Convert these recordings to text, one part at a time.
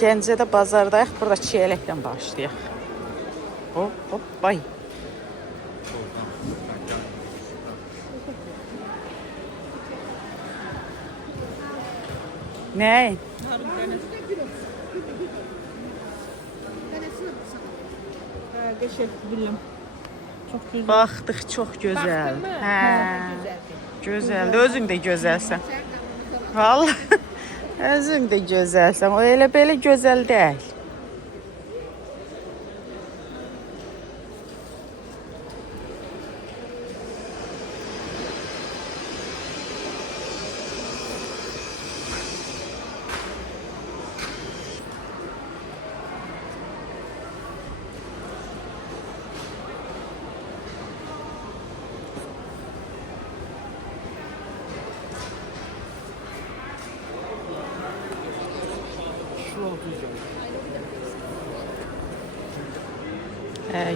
Gəncədə bazardayıq. Burada çiyələkdən başlayaq. Hop, hop, bay. Ne? Çok güzel. Baxdıq, çox gözəl. Hə. Gözəldir. Özün də gözəlsən. Vallahi özün də gözəlsən. O elə belə gözəl deyil.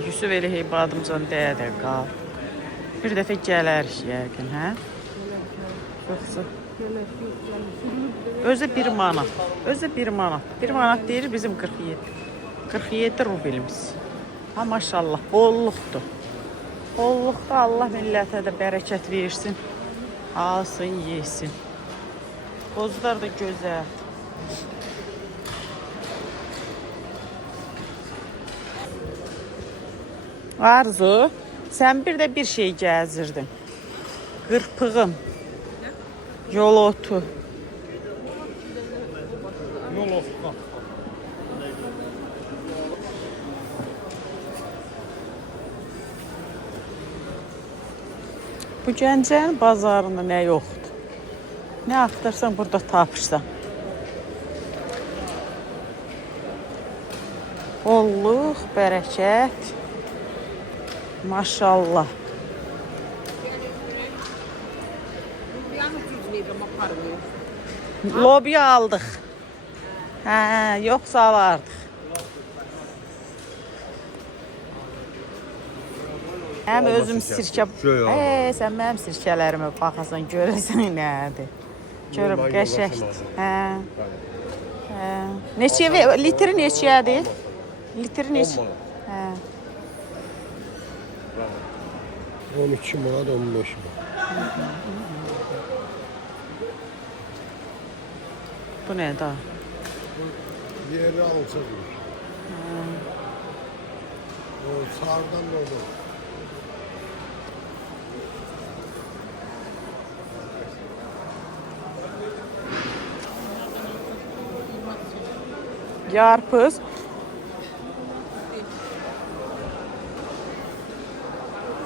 Yusuf elə heybadımcan deyədir qal. Bir dəfə gələrik yəqin, hə? Yoxsa? Özü 1 manat. Özü 1 manat. 1 manat deyir bizim 47. 47 rublimiz. Ha maşallah, bolluqdur. Bolluqda Allah millətə də bərəkət versin. Alsın, yesin. Qozlar da gözəl. Arzu, sen bir de bir şey gəzirdin. Qırpığım. Yol otu. Yol otu. Bu Gəncənin bazarında nə yoxdur? Nə axtarsan burada tapırsan. Bolluq, bərəkət. Maşallah. Lobya aldıq. Hə, yoxsa alardıq. Həm özüm sirkə... Sən mənim sirkələrimə baxasan, görəsən nədir. Görüb qəşəkdir. Hə. Neçə, litri neçədir? Litri neçə? Hə. 12 manat, 15 manat. Bu ne daha? Diğeri alacak. O sağdan da olur. Yarpız.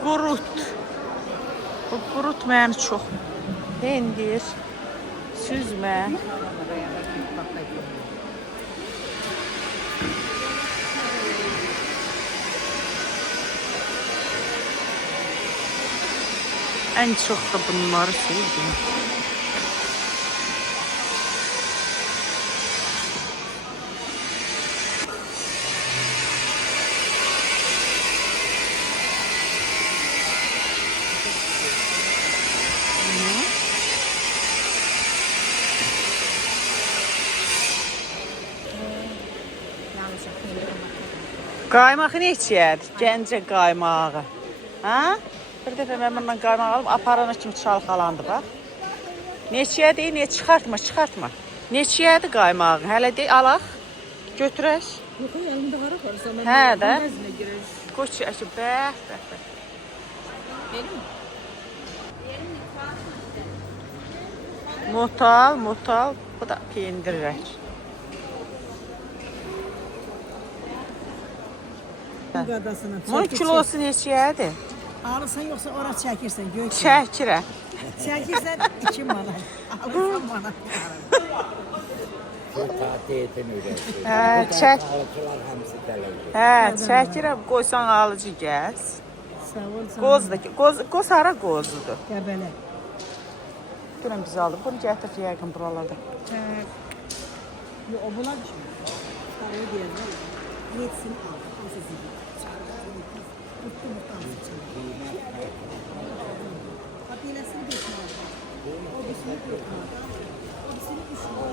Qurut. Bu qurut məni çox pendir, süzmə. Ən çox da bunları sevdim. Qaymağı neçəyədir? Gəncə qaymağı. Ha? Bir dəfə mən bundan qaymaq alıb aparana kimi çalxalandı bax. Neçəyədir? Ne çıxartma, çıxartma. Neçəyədir qaymağı? Hələ de alaq. Götürək. Yox, əlində hara aparırsan? Hə də. Məzinə girək. Qoç əşi bəh. Verim. Motal. Bu da pendirlər. Bunun kilosu neçəyədir? Alırsan yoxsa ora çəkirsən? Çəkirəm. Çəkirsən 2 manat. Alırsan manat. Çəkirəm. Qoysan alıcı gəz. Sağ ol. Qoz da qoz hara qozludur? Qəbələ. Görəm biz aldıq. Bunu gətir yəqin buralarda. Yo, o bunlar düşmür. Sarıya deyəcək. Yetsin al. Patilesini götürmez. O dişini götürmez. O dişini götürmez.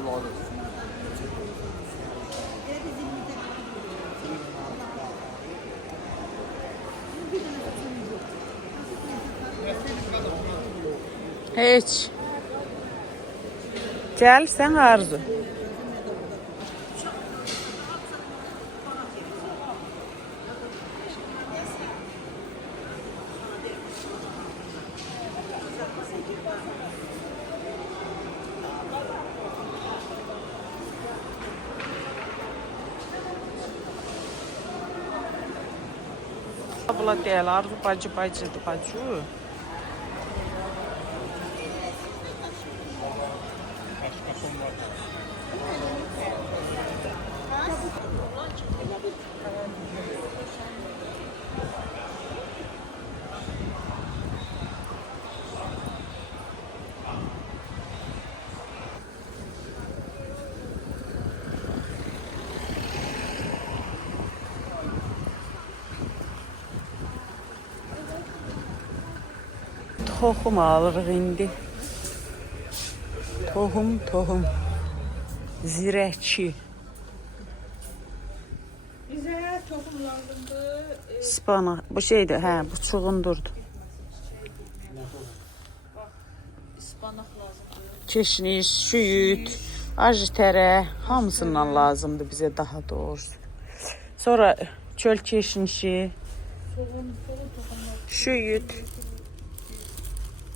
Heç. Gəl sən Arzu. Abla deyil, Arzu bacıdır, bacı. Toxum alırıq indi. Toxum. Zirəkçi. Bizə toxum lazımdır. Spana. Bu şeydir, hə, bu çuğundurdu. İspanak lazımdır. Keşniş, şüyüt, ajitərə, hamısından lazımdır bizə daha doğrusu. Sonra çöl keşnişi, şüyüt.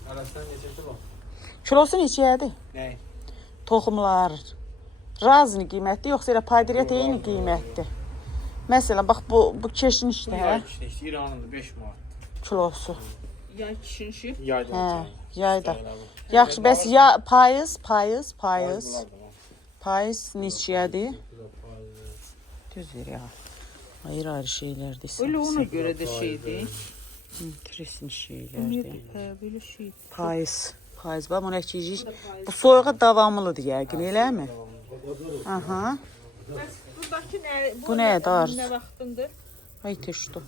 Arasından neçə kilo? Kilosu neçəyədir? Nə? Toxumlar. Razını qiymətli, yoxsa elə paydirət eyni qiymətli. Məsələn, bax bu keşnişdir, hə? İşte İran'ın 5 manat. Kilosu. Yay kişnişi. Yayda. Hə, yayda. Yaxşı, bəs ya payız neçəyədir? Düz ver ya. Ayrı şeylərdir. Öyle ona göre de şeydi. Interesin şeylərdir. Böyle şey. Payız. Bax, bunu əkəcəyik. Bu soyuğa davamlıdır yəqin, eləmi? Aha. Buradaki ne? Bu nə dar? Ne vaxtındır? Ay teşdu.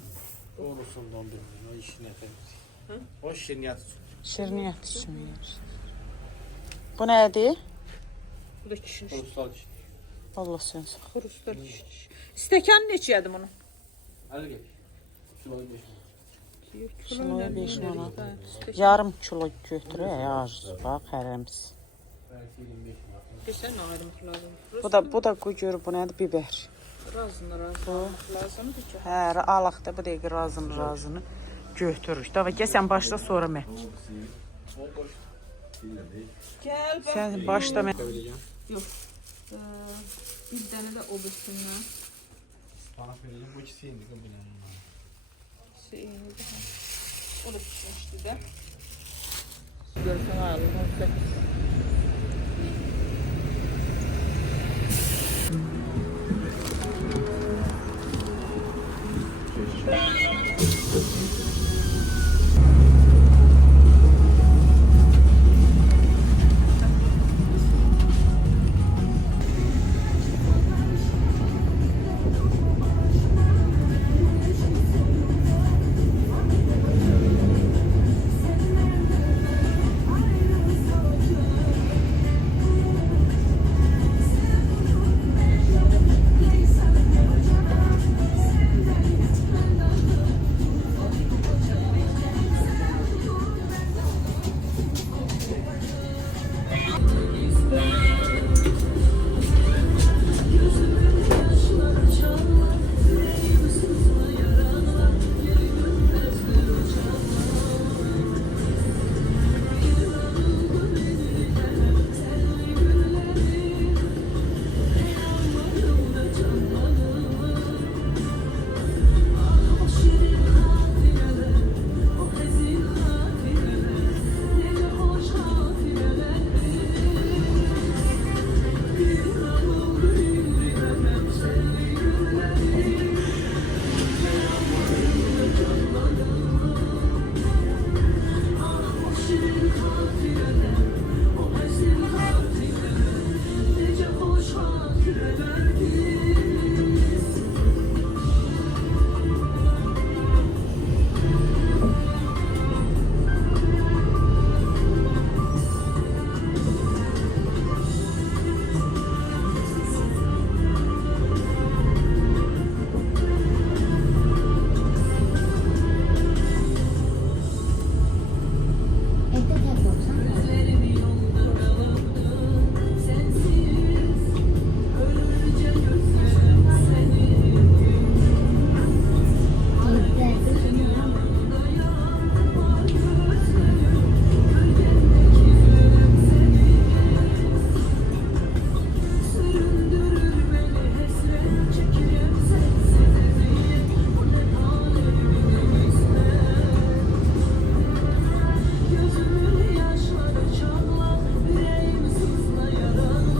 Doğrusun dondurma. O işin efendim. O şirniyat için. Şirniyyat üçün yeyir. Bu nədir? Bu da kişniş. Ulusal için. Allah sen sağ. Xuruslar kişniş. Stəkan neçədir bunun? Hadi gel. Kilo 5 manat. Kiloya 5 manat. Yarım kilo götürək Arzu. Bax, hərəmiz. Belki 25 manat. Desən ayrılmaq lazımdır. Bu da gör, bu nədir? Biber. Razını lazımdır ki. Hə, alaq da bu dəqiqə razını götürürük. Dava gəl sən başla sonra mən. Gəl bax. Sən başla mən. Yox. Bir dənə də o birisindən. Bana vereceğim. Bu ikisi indi. O da kişnişdi də. Görsən ayrılmaq.